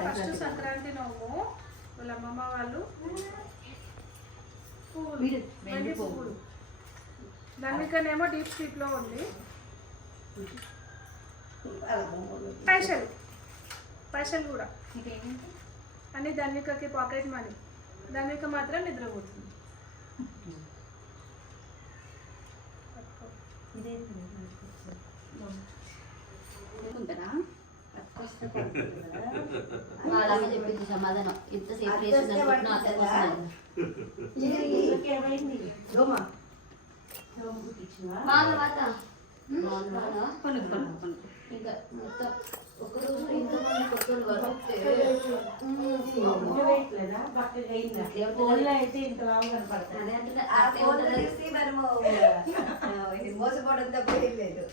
First Sankranti నోము వాళ్ళ అమ్మమ్మ వాళ్ళు పువ్వులు దానికనేమో డీప్ స్లీప్ లో ఉంది. పైసలు కూడా అని ధన్వికకి పాకెట్ మనీ. ధన్విక మాత్రం నిద్రపోతుంది. చెప్పింది సమాధానం ఇంతసేపు ఇంకా మొత్తం ఒకరోజు ఇంతమంది కొత్తలు మోసపోవడం తప్ప లేదు.